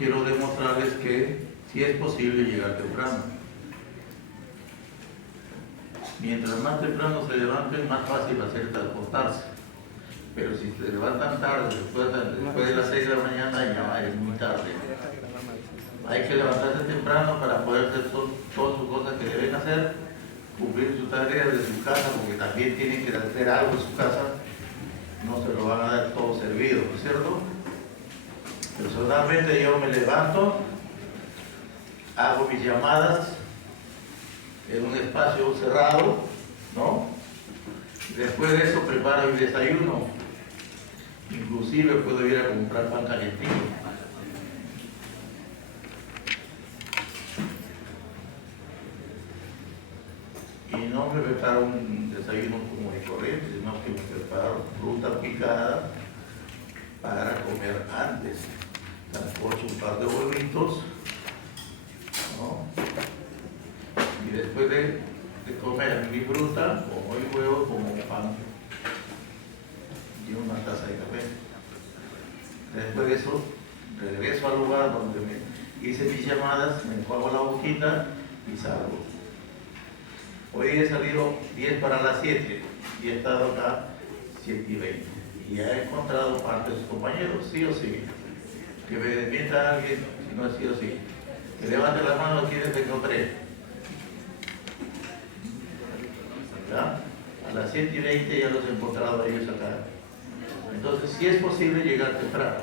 quiero demostrarles que sí es posible llegar temprano. Mientras más temprano se levanten, más fácil va a ser transportarse. Pero si se levantan tarde, después de las 6 de la mañana, ya es muy tarde. Hay que levantarse temprano para poder hacer todas sus cosas que deben hacer, cumplir sus tareas de su casa, porque también tienen que hacer algo en su casa. No se lo van a dar todo servido, ¿no es cierto? Personalmente yo me levanto, hago mis llamadas en un espacio cerrado, ¿no? Después de eso preparo mi desayuno. Inclusive puedo ir a comprar pan calentito. Y no me preparo un desayuno como de corriente, sino que me preparo fruta picada para comer antes. Sancocho un par de huevitos, ¿no? Y después de comer mi fruta, como el huevo, como pan y una taza de café. Después de eso, regreso al lugar donde me hice mis llamadas, me enjuago la boquita y salgo. Hoy he salido 10 para las 7 y he estado acá 7:20. Y ya he encontrado parte de sus compañeros, sí o sí. Que me desmienta a alguien, si no es sí o sí. Que levante la mano quienes te encontré. ¿Ya? A las 7:20 ya los he encontrado a ellos acá. Entonces, sí es posible llegar temprano.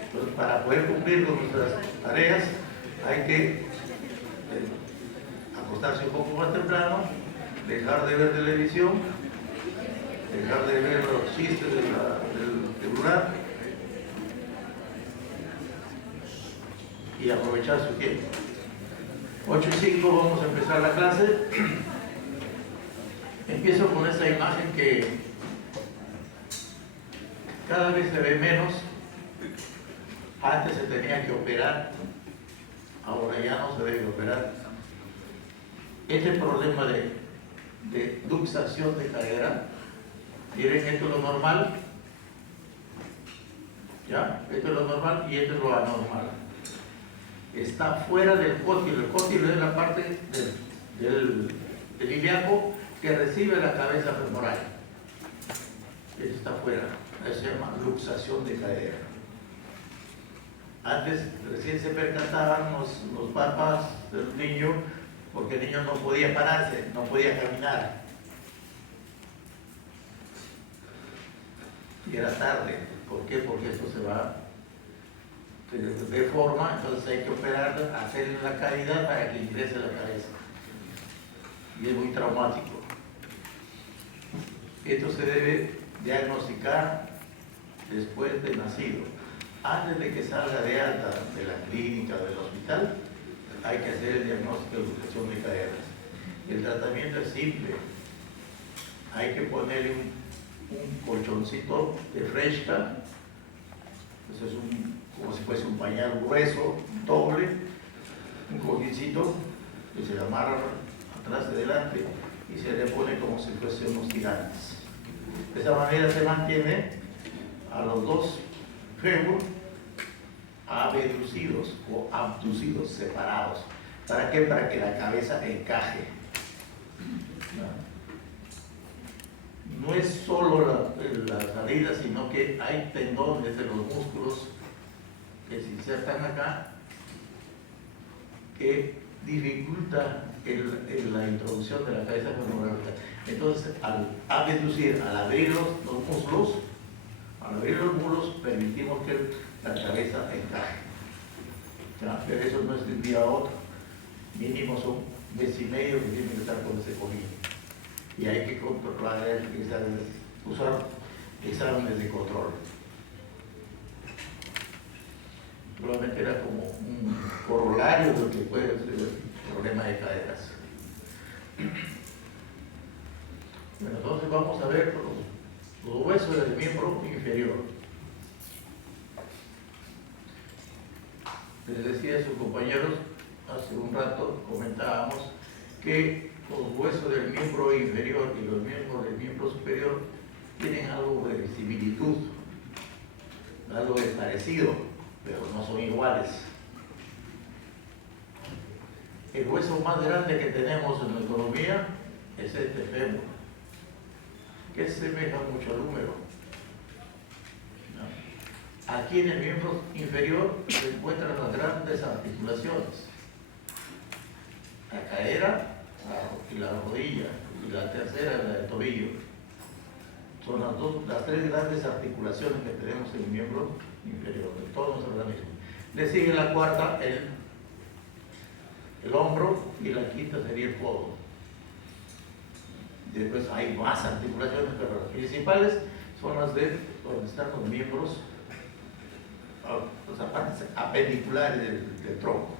Entonces, para poder cumplir con nuestras tareas, hay que acostarse un poco más temprano, dejar de ver televisión, dejar de ver los chistes del celular y aprovechar su tiempo. 8:05 vamos a empezar la clase. Empiezo con esta imagen que cada vez se ve menos. Antes se tenía que operar, ahora ya no se debe operar. Este problema de luxación de cadera, miren, esto es lo normal, ¿ya? Esto es lo normal y esto es lo anormal. Está fuera del cótilo. El cótilo es la parte del ilíaco que recibe la cabeza femoral. Esto está fuera. Eso se llama luxación de cadera. Antes recién se percataban los papás del niño, porque el niño no podía pararse, no podía caminar. Y era tarde. ¿Por qué? Porque esto se deforma, entonces hay que operar, hacerle la cavidad para que ingrese la cabeza. Y es muy traumático. Esto se debe diagnosticar después de nacido. Antes de que salga de alta de la clínica o del hospital, hay que hacer el diagnóstico de luxación de caderas. El tratamiento es simple. Hay que ponerle un colchoncito de fresca. Eso es como si fuese un pañal grueso, doble, un cojincito que se le amarra atrás y adelante y se le pone como si fuese unos tirantes. De esa manera se mantiene a los dos fémur abducidos o abducidos, separados. ¿Para qué? Para que la cabeza encaje. No es solo la salida, sino que hay tendones de los músculos que se insertan acá que dificulta la introducción de la cabeza femoral. Entonces, al abducir, al abrir los muslos, permitimos que la cabeza encaje. ¿Ya? Pero eso no es de un día a otro. Mínimo son 1 mes y medio que tienen que estar con ese cojín. Y hay que controlar, usar exámenes de control. Probablemente era como un corolario de lo que puede ser el problema de caderas. Bueno, entonces vamos a ver los huesos del miembro inferior. Les decía a sus compañeros, hace un rato comentábamos que los huesos del miembro inferior y los miembros del miembro superior tienen algo de similitud, algo de parecido, pero no son iguales. El hueso más grande que tenemos en la economía es este fémur, que semeja mucho al húmero. ¿No? Aquí en el miembro inferior se encuentran las grandes articulaciones: la cadera y la rodilla, y la tercera la del tobillo. Son las tres grandes articulaciones que tenemos en el miembro inferior de todo nuestro organismo. Le sigue la cuarta, el hombro, y la quinta sería el codo. Después hay más articulaciones, pero las principales son las de donde están los miembros, las partes apendiculares del tronco.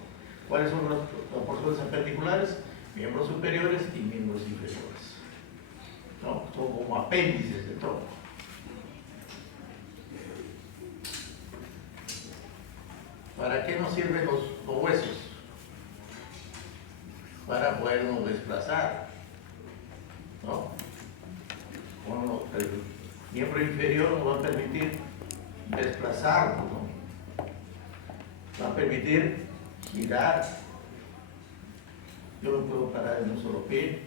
¿Cuáles son las porciones apendiculares? Miembros superiores y miembros inferiores. ¿No? Son como apéndices del tronco. ¿Para qué nos sirven los huesos? Para podernos desplazar, ¿no? Bueno, el miembro inferior nos va a permitir desplazarnos, ¿no? Va a permitir girar. Yo lo puedo parar en un solo pie,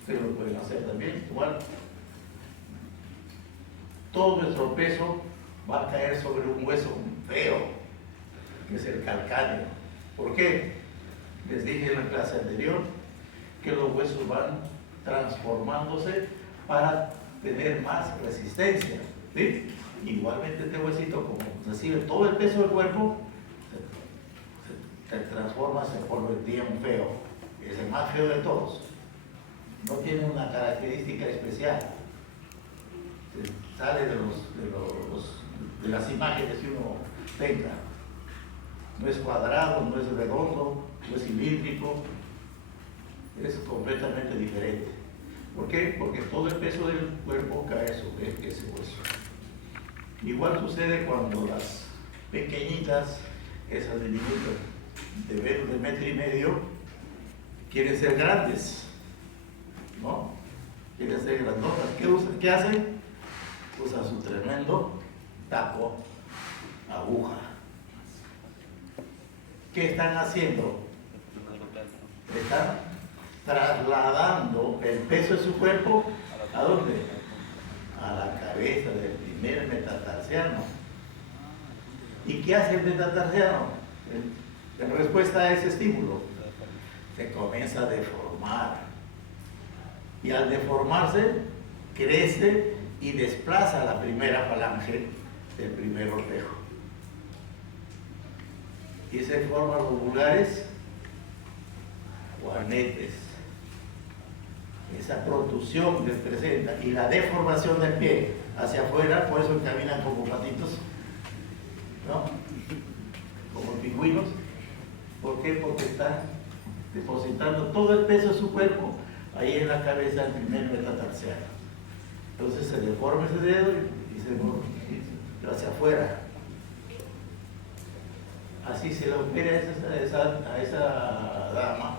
ustedes lo pueden hacer también, igual. Todo nuestro peso va a caer sobre un hueso feo, que es el calcáneo. ¿Por qué? Les dije en la clase anterior que los huesos van transformándose para tener más resistencia, ¿sí? Igualmente este huesito, como recibe todo el peso del cuerpo, se transforma, se vuelve bien feo. Es el más feo de todos. No tiene una característica especial. Se sale de las imágenes que uno tenga. No es cuadrado, no es redondo, no es cilíndrico, es completamente diferente. ¿Por qué? Porque todo el peso del cuerpo cae sobre ese hueso. Igual sucede cuando las pequeñitas, esas diminutas de menos de metro y medio, quieren ser grandes, ¿no? Quieren ser grandotas. ¿Qué hacen? Usan su tremendo taco, aguja. ¿Qué están haciendo? Están trasladando el peso de su cuerpo, ¿a dónde? A la cabeza del primer metatarsiano. ¿Y qué hace el metatarsiano? En respuesta a ese estímulo, se comienza a deformar. Y al deformarse, crece y desplaza la primera falange del primer ortejo. Y se forman los vulgares juanetes. Esa protrusión que presenta y la deformación del pie hacia afuera, por eso caminan como patitos, ¿no? Como pingüinos. ¿Por qué? Porque están depositando todo el peso de su cuerpo ahí en la cabeza del primer metatarsiano. Entonces se deforma ese dedo y se mueve hacia afuera. Así se le opera a esa dama,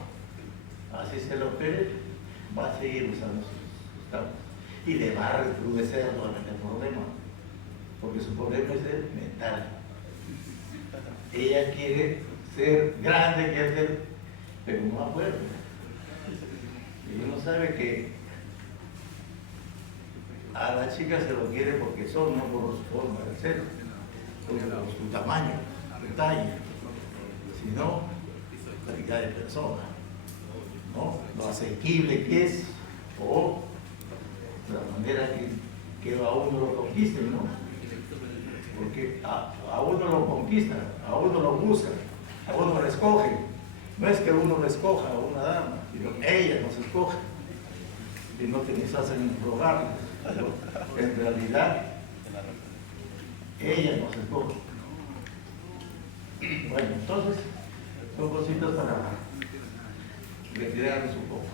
así se le opere, va a seguir usando sus tablas. Y le va a recrudecer nuevamente el problema, porque su problema es el mental. Ella quiere ser grande, quiere ser, pero no va a poder. Y uno sabe que a la chica se lo quiere porque son, no por su forma de ser, por su tamaño, su talla, sino calidad de persona, ¿no? Lo asequible que es, o la manera que a uno lo conquisten, ¿no? Porque a uno lo conquistan, a uno lo buscan, a uno lo escogen. No es que uno lo escoja a una dama, sino ella nos escoge. Y no te les hacen rogar, pero en realidad ella nos escoge. Bueno, entonces son cositas para retirarnos un poco.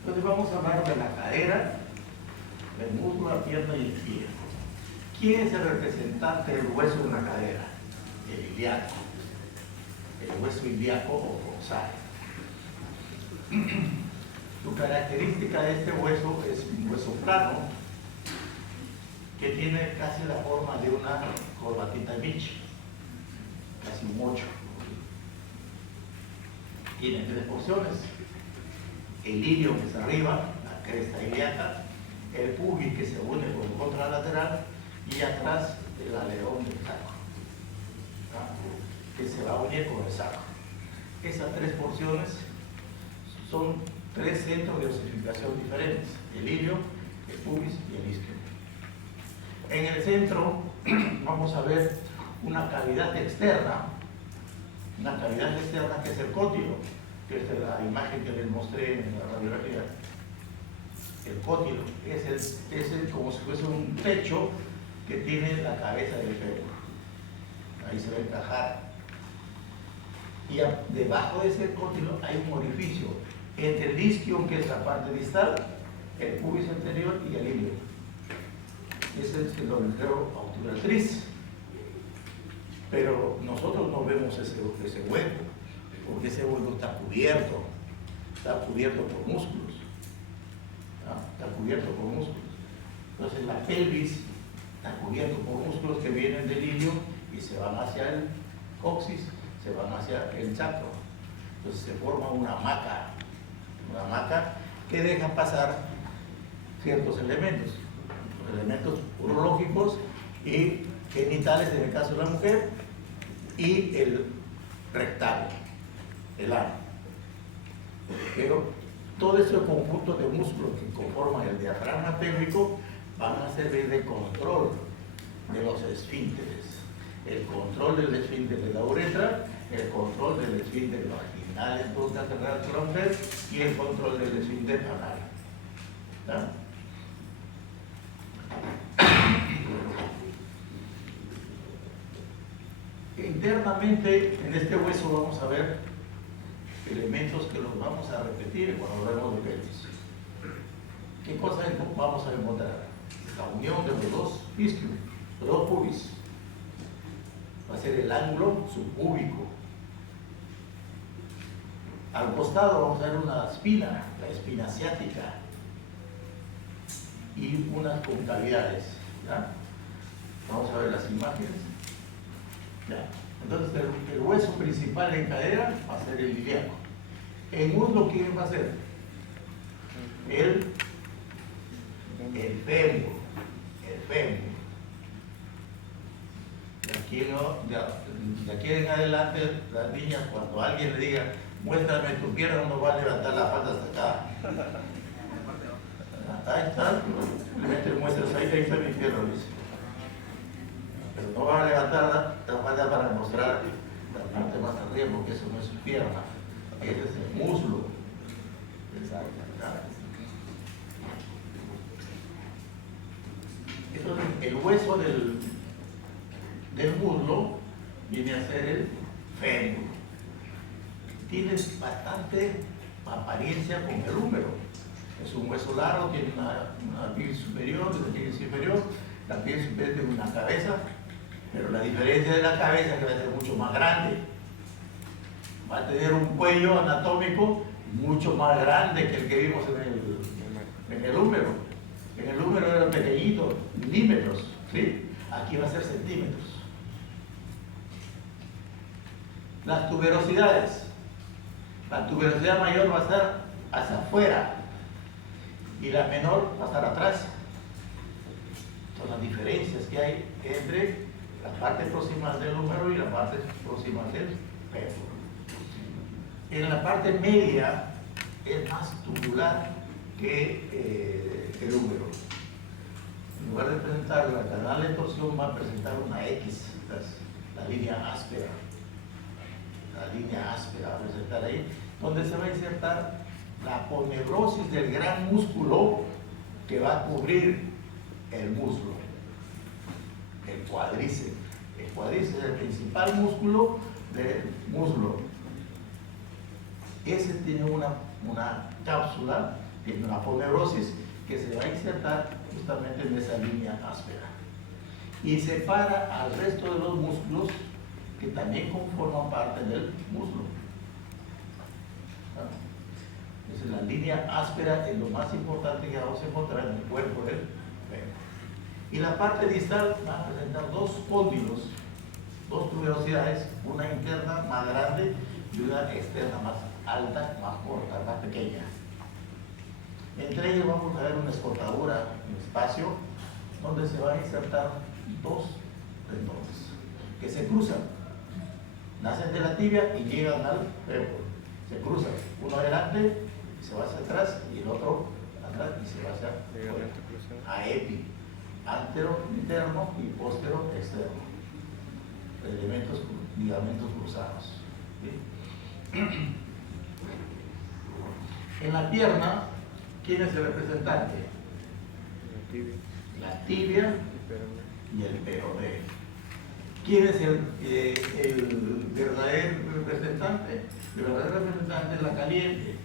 Entonces vamos a hablar de la cadera, el muslo, la pierna y el pie. ¿Quién es el representante del hueso de la cadera? El ilíaco. El hueso ilíaco o dorsal. Su característica de este hueso es un hueso plano que tiene casi la forma de una corbatita Michi. tiene tres porciones: el ilio, que es arriba, la cresta ilíaca, el pubis, que se une con el contralateral, y atrás el alerón del sacro, que se va a unir con el sacro. Esas tres porciones son tres centros de osificación diferentes: el ilio, el pubis y el isquio. En el centro vamos a ver una cavidad externa, que es el cótilo, que es la imagen que les mostré en la radiografía. El cótilo es como si fuese un techo que tiene la cabeza del fémur. Ahí se va a encajar. Y debajo de ese cótilo hay un orificio entre el isquio, que es la parte distal, el pubis anterior y el ilio. Ese es el oriflero obturatriz. Pero nosotros no vemos ese hueco, porque ese hueco está cubierto por músculos. Está cubierto por músculos. Entonces la pelvis está cubierto por músculos que vienen del ilio y se van hacia el coxis, se van hacia el sacro. Entonces se forma una hamaca que deja pasar ciertos elementos urológicos y genitales en el caso de la mujer, y el rectal, el ano. Pero todo ese conjunto de músculos que conforman el diafragma pélvico van a servir de control de los esfínteres. El control del esfínter de la uretra, el control del esfínter vaginal en todo caso de la mujer, y el control del esfínter anal. ¿Ah? Internamente en este hueso vamos a ver elementos que los vamos a repetir cuando hablemos de pelvis. ¿Qué cosas vamos a encontrar? La unión de los dos isquios, los dos pubis. Va a ser el ángulo subpúbico. Al costado vamos a ver una espina, la espina ciática, y unas concavidades. ¿Ya? Vamos a ver las imágenes. ¿Ya? Entonces el hueso principal en cadera va a ser el ilíaco. En muslo, ¿quién va a ser? El fémur. De aquí en adelante, las niñas, cuando alguien le diga, muéstrame tu pierna, no va a levantar la pata hasta acá. Ahí está, le muestras, ahí está mi pierna, dice. Pero no va a levantar la pata para mostrar la parte más arriba, porque eso no es su pierna, ese es el muslo. Entonces, el hueso del muslo viene a ser el fémur. Tiene bastante apariencia con el húmero. Es un hueso largo, tiene una piel superior, una piel inferior. La piel superior tiene una cabeza, pero la diferencia de la cabeza es que va a ser mucho más grande. Va a tener un cuello anatómico mucho más grande que el que vimos en el húmero. En el húmero era pequeñito, milímetros, ¿sí? Aquí va a ser centímetros. Las tuberosidades. La tuberosidad mayor va a estar hacia afuera y la menor va a estar atrás. Son las diferencias que hay entre la parte proximal del húmero y la parte proximal del fémur. En la parte media es más tubular que el húmero. En lugar de presentar la canal de torsión, va a presentar una X, la línea áspera. La línea áspera va a presentar ahí, donde se va a insertar la aponeurosis del gran músculo que va a cubrir el muslo, el cuádriceps. El cuádriceps es el principal músculo del muslo. Ese tiene una cápsula, tiene una aponeurosis que se va a insertar justamente en esa línea áspera y separa al resto de los músculos que también conforman parte del muslo. Entonces la línea áspera es lo más importante que vamos a encontrar en el cuerpo del fémur. Y la parte distal va a presentar dos cóndilos, dos tuberosidades, una interna más grande y una externa más alta, más corta, más pequeña. Entre ellos vamos a ver una escotadura, un espacio, donde se van a insertar dos tendones que se cruzan. Nacen de la tibia y llegan al fémur. Se cruzan, uno adelante y se va hacia atrás y el otro atrás y se va hacia a epi, antero interno y postero externo. Elementos, ligamentos cruzados. ¿Sí? En la pierna, ¿quién es el representante? La tibia y el peroné. ¿Quién es el verdadero representante? El verdadero representante es la caliente.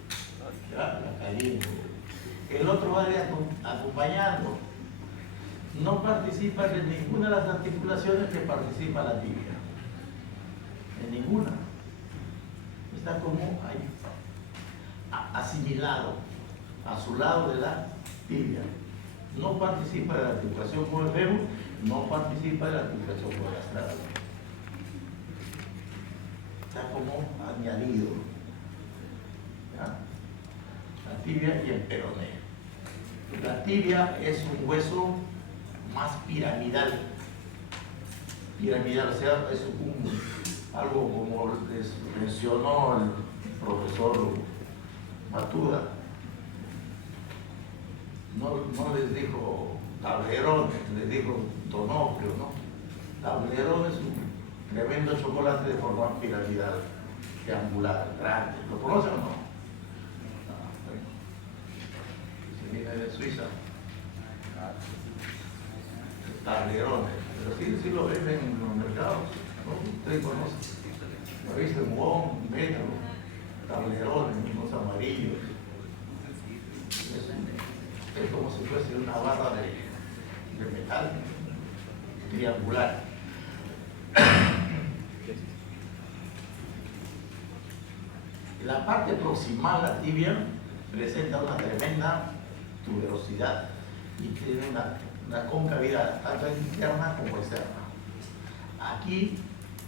¿Ya? La caliente. El otro va acompañando. No participa en ninguna de las articulaciones que participa la tibia. En ninguna. Está como ahí, asimilado a su lado de la tibia. No participa de la articulación con el fémur, no participa de la articulación con el astrado. Está como añadido. ¿Ya? La tibia y el peroné. La tibia es un hueso más piramidal. Piramidal, o sea, es algo como les mencionó el profesor Matuda. No les dijo tablerón, les dijo donofrio, ¿no? Tablerón es un tremendo chocolate de forma piramidal, triangular, grande. ¿Lo conocen o no? Bueno. Se viene de Suiza. Tablerones, pero sí lo venden en los mercados, ¿no? Ustedes conocen. Lo he visto en Wong, Metro, tablerones, unos amarillos. Es como si fuese una barra de metal triangular. La parte proximal, la tibia, presenta una tremenda tuberosidad y tiene una concavidad, tanto interna como externa. Aquí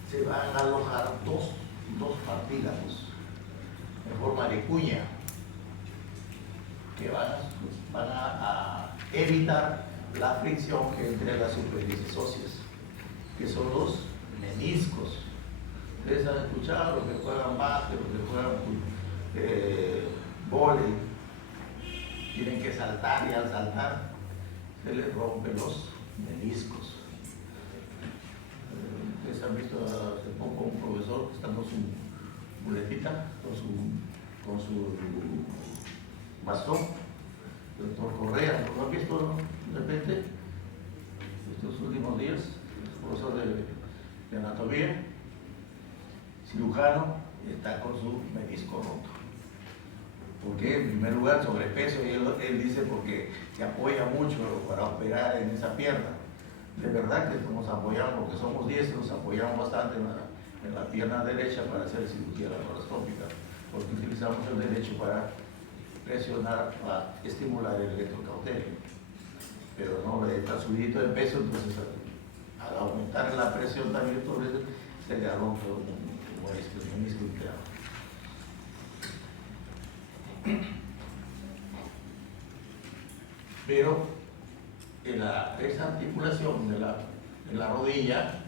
se van a alojar dos cartílagos en forma de cuña que van a evitar la fricción que entre las superficies óseas, que son los meniscos. Ustedes han escuchado los que juegan básquet, los que juegan vóley, tienen que saltar y al saltar se les rompen los meniscos. Ustedes han visto hace poco un profesor que está con su muletita, con su bastón, el doctor Correa, ¿lo han visto de repente? Estos últimos días, el profesor de anatomía, cirujano, está con su menisco roto. ¿Por qué? En primer lugar, sobrepeso, y él dice porque se apoya mucho para operar en esa pierna. De verdad que nos apoyamos, porque somos 10, nos apoyamos bastante en la pierna derecha para hacer cirugía laparoscópica, porque utilizamos el derecho para presionar, para estimular el electrocauterio. Pero no, está subidito de peso, entonces al aumentar la presión también, entonces se le rompe el menisco interno. Pero esa articulación de la rodilla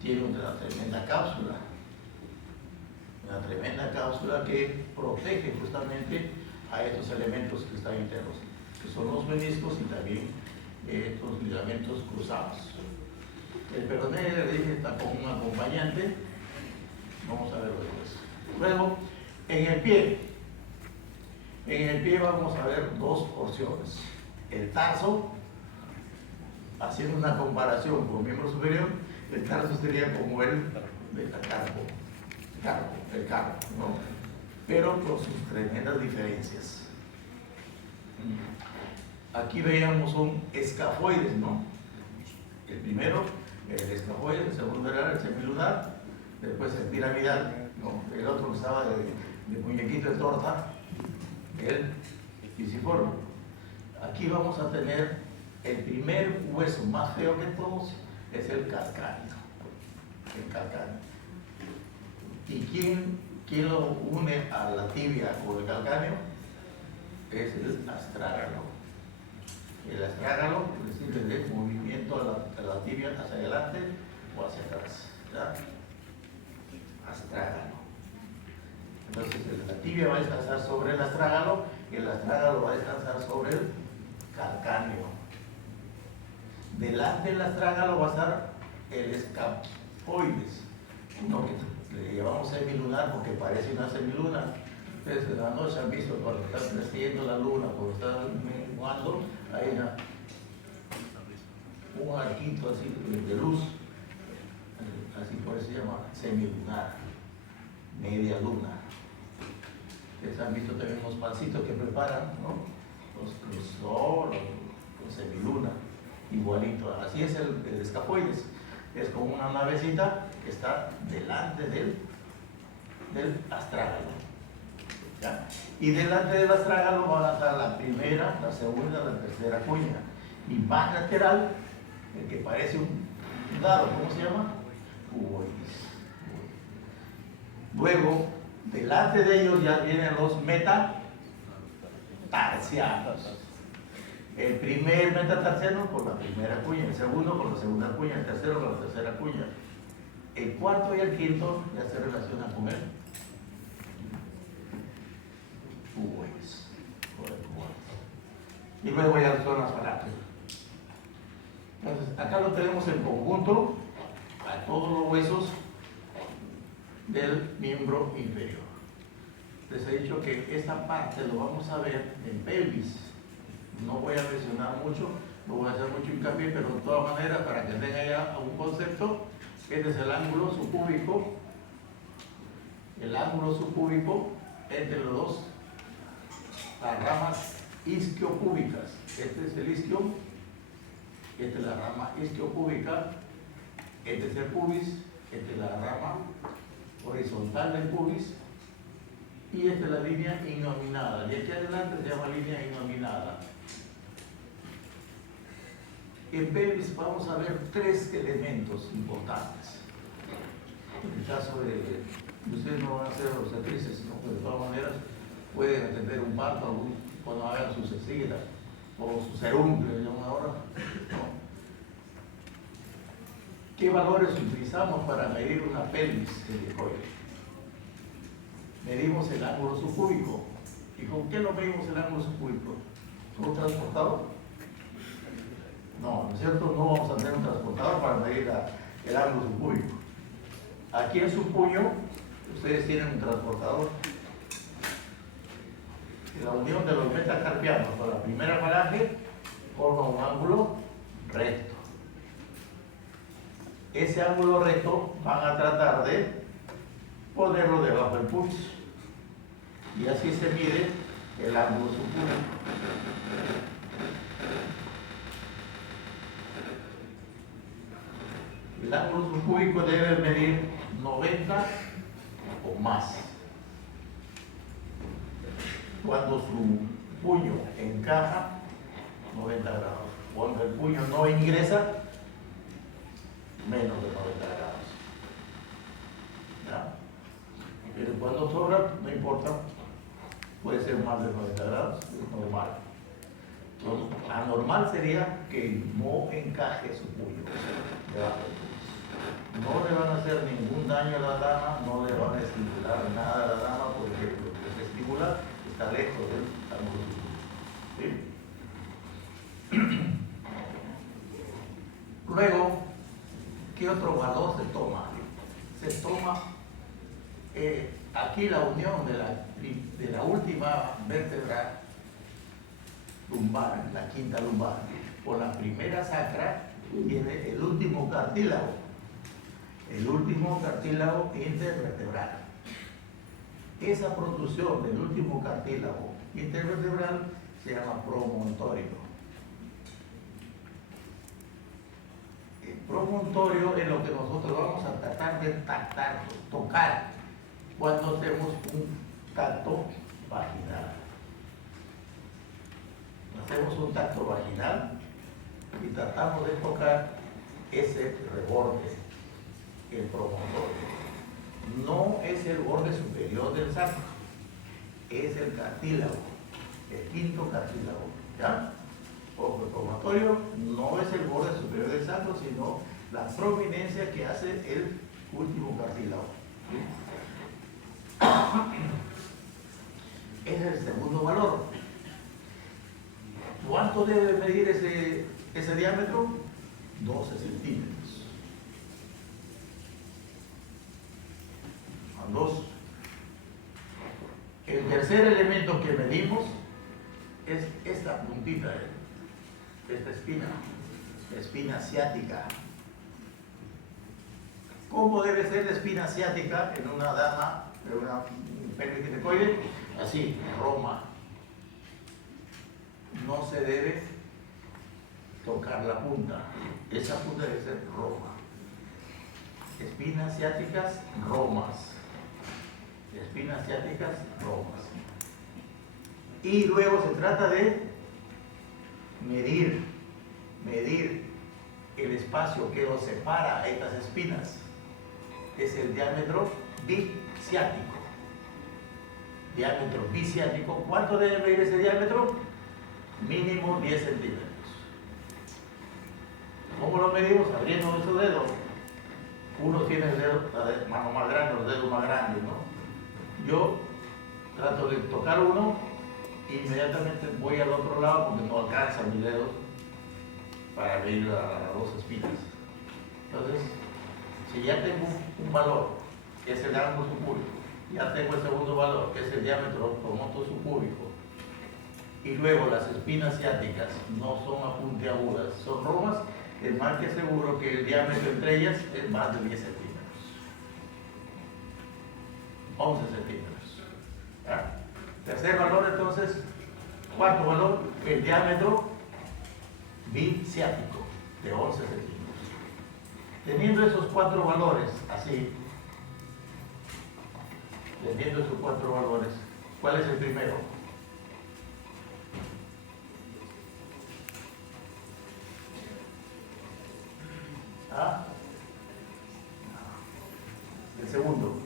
tiene una tremenda cápsula que protege justamente a estos elementos que están internos, que son los meniscos y también estos ligamentos cruzados. El peroné, le dije, está con un acompañante. Vamos a verlo después. Luego, en el pie vamos a ver dos porciones. El tarso, haciendo una comparación con el miembro superior, el tarso sería como el metacarpo, el carpo, ¿no? Pero con sus tremendas diferencias. Aquí veíamos un escafoides, ¿no? El primero, el escafoides, el segundo era el semilunar, después el piramidal, ¿no? El otro que estaba de muñequito de torta, el pisiforme. Aquí vamos a tener el primer hueso más feo que todos, es el calcáneo. El calcáneo. ¿Y quién ¿quién lo une a la tibia o el calcáneo? Es el astrágalo. El astrágalo sirve de movimiento de la tibia hacia adelante o hacia atrás. ¿Ya? Astrágalo. Entonces la tibia va a descansar sobre el astrágalo y el astrágalo va a descansar sobre el calcáneo. Delante del astrágalo va a estar el escafoides, ¿no? Que le llamamos semilunar porque parece una semiluna. Ustedes en la noche han visto cuando está creciendo la luna, cuando está menguando, hay un arquito así de luz, así por eso se llama semilunar, media luna. Ustedes han visto también unos pancitos que preparan, ¿no? Los semiluna, igualito. Así es el escafoides. Es como una navecita que está delante del astrágalo. ¿Ya? Y delante del astrágalo van a estar la primera, la segunda, la tercera cuña. Y más lateral, el que parece un dado, ¿cómo se llama? Cuboides. Luego, delante de ellos ya vienen los metatarsianos. El primer metatarsiano con la primera cuña, el segundo con la segunda cuña, el tercero con la tercera cuña. El cuarto y el quinto ya se relacionan con él. Cuboides. Y luego ya son las falanges. Entonces, acá lo tenemos en conjunto a todos los huesos del miembro inferior. Les he dicho que esta parte lo vamos a ver en pelvis. No voy a mencionar mucho, no voy a hacer mucho hincapié, pero de todas maneras, para que tengan ya un concepto, este es el ángulo subcúbico. El ángulo subcúbico entre las ramas isquiocúbicas. Este es el isquio, esta es la rama isquiocúbica, este es el pubis, esta es la rama horizontal del pubis, y esta es la línea innominada. De aquí adelante se llama línea innominada. En pelvis vamos a ver tres elementos importantes. En el caso de ustedes no van a ser obstetrices, ¿no? Pero de todas maneras pueden atender un parto cuando hagan su cesárea o su serum, que le llaman ahora, ¿no? ¿Qué valores utilizamos para medir una pelvis helicoide? Medimos el ángulo subcúbico. ¿Y con qué lo medimos el ángulo subcúbico? ¿Con un transportador? No, ¿no es cierto? No vamos a tener un transportador para medir el ángulo subcúbico. Aquí en su puño, ustedes tienen un transportador. La unión de los metacarpianos con la primera falange forma un ángulo recto. Ese ángulo recto van a tratar de ponerlo debajo del pubis. Y así se mide el ángulo subcúbico. El ángulo subcúbico debe medir 90 o más. Cuando su puño encaja, 90 grados. Cuando el puño no ingresa, menos de 90 grados. ¿Ya? Pero cuando sobra, no importa, puede ser más de 90 grados, es normal. Lo anormal sería que no encaje su puño debajo del pubis. No le van a hacer ningún daño a la dama, no le van a estimular nada a la dama, porque lo que se estimula está lejos del ángulo subcúbico. ¿Sí? Luego, ¿qué otro valor se toma? Se toma aquí la unión de la última vértebra lumbar, la quinta lumbar, con la primera sacra, tiene el último cartílago. El último cartílago intervertebral. Esa protrusión del último cartílago intervertebral se llama promontorio. El promontorio es lo que nosotros vamos a tratar de tocar cuando hacemos un tacto vaginal. Hacemos un tacto vaginal y tratamos de tocar ese reborde, el promontorio. No es es el borde superior del sacro, es el cartílago, el quinto cartílago, ¿ya? Ojo probatorio no es el borde superior del sacro, sino la prominencia que hace el último cartílago. ¿Sí? Ese es el segundo valor. ¿Cuánto debe medir ese diámetro? 12 centímetros. Son 2. El tercer elemento que medimos es esta puntita, esta espina, la espina ciática. ¿Cómo debe ser la espina ciática en una dama, en una pelvis ginecoide? Así, Roma. No se debe tocar la punta. Esa punta debe ser Roma. Espinas ciáticas, romas. Espinas ciáticas, romas. Y luego se trata de medir el espacio que los separa a estas espinas. Es el diámetro biciático. Diámetro biciático. ¿Cuánto debe medir ese diámetro? Mínimo 10 centímetros. ¿Cómo lo medimos? Abriendo nuestro dedo. Uno tiene el dedo, la mano más grande, los dedos más grandes, ¿no? Yo trato de tocar uno e inmediatamente voy al otro lado porque no alcanza mis dedos para medir las dos espinas. Entonces, si ya tengo un valor, que es el ángulo subcúbico, ya tengo el segundo valor, que es el diámetro promonto subcúbico, y luego las espinas ciáticas no son puntiagudas, son romas, es más que seguro que el diámetro entre ellas es más de 10 centímetros. 11 centímetros. ¿Ya? Tercer valor entonces, cuarto valor, el diámetro biciático de 11 centímetros. Teniendo esos cuatro valores, así, teniendo esos cuatro valores, ¿cuál es el primero? ¿Ah? El segundo.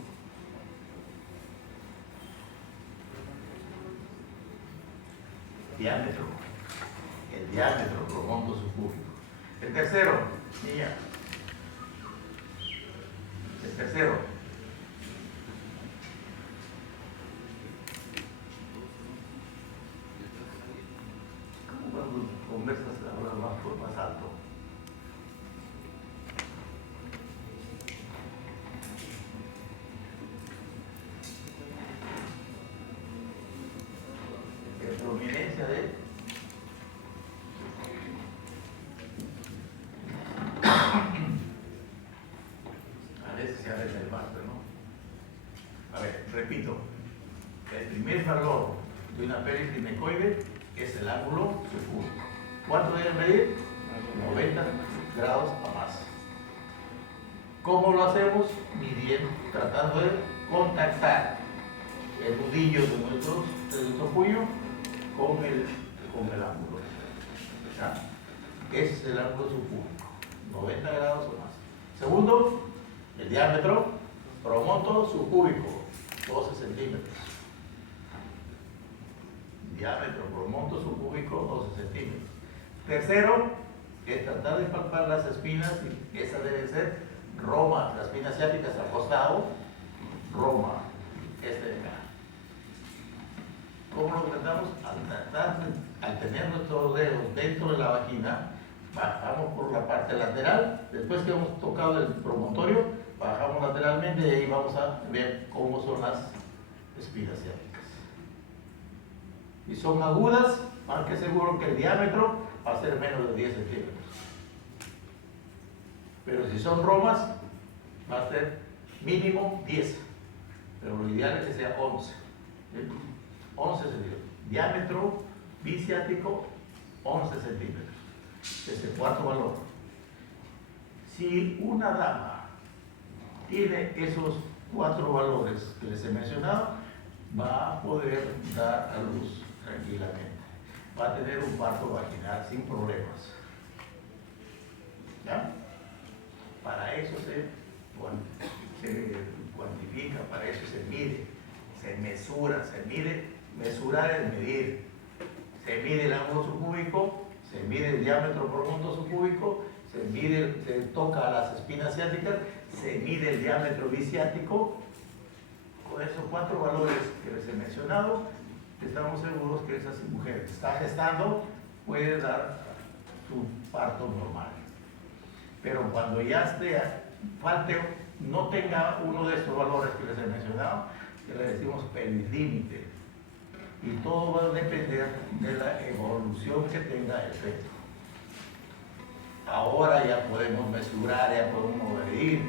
Diámetro. El diámetro promonto subcúbico. El tercero, niña. El tercero. ¿Cómo cuando conversas hablas más alto? Prominencia de a veces se abre el máster, ¿no? A ver, repito, el primer valor de una pelvis ginecoide es el ángulo subcúbico. ¿Cuánto debe medir? 90 grados a más. ¿Cómo lo hacemos? Midiendo, tratando de contactar el nudillo de nuestro puño con el ángulo. ¿Ya? Ese es el ángulo subcúbico, 90 grados o más. Segundo, el diámetro promonto subcúbico, 12 centímetros. Diámetro promonto subcúbico, 12 centímetros. Tercero, es tratar de palpar las espinas, y esa debe ser Roma, las espinas ciáticas al costado, Roma, de acá. ¿Cómo lo tratamos? Al tener nuestros dedos dentro de la vagina, bajamos por la parte lateral, después que hemos tocado el promontorio, bajamos lateralmente y ahí vamos a ver cómo son las espinas ciáticas. Y son agudas, más que seguro que el diámetro va a ser menos de 10 centímetros. Pero si son romas, va a ser mínimo 10, pero lo ideal es que sea 11. 11 centímetros. Diámetro biciático, 11 centímetros. Es el cuarto valor. Si una dama tiene esos cuatro valores que les he mencionado, va a poder dar a luz tranquilamente. Va a tener un parto vaginal sin problemas. ¿Ya? Para eso se cuantifica identifica, para eso se mide, se mesura, se mide. Mesurar es medir. Se mide el ángulo subcúbico, se mide el diámetro por punto subcúbico, se toca las espinas ciáticas, se mide el diámetro biciático. Con esos 4 valores que les he mencionado, estamos seguros que esa mujer que está gestando puede dar su parto normal. Pero cuando ya falte, no tenga uno de estos valores que les he mencionado, que le decimos límite. Y todo va a depender de la evolución que tenga el feto. Ahora ya podemos mesurar, ya podemos medir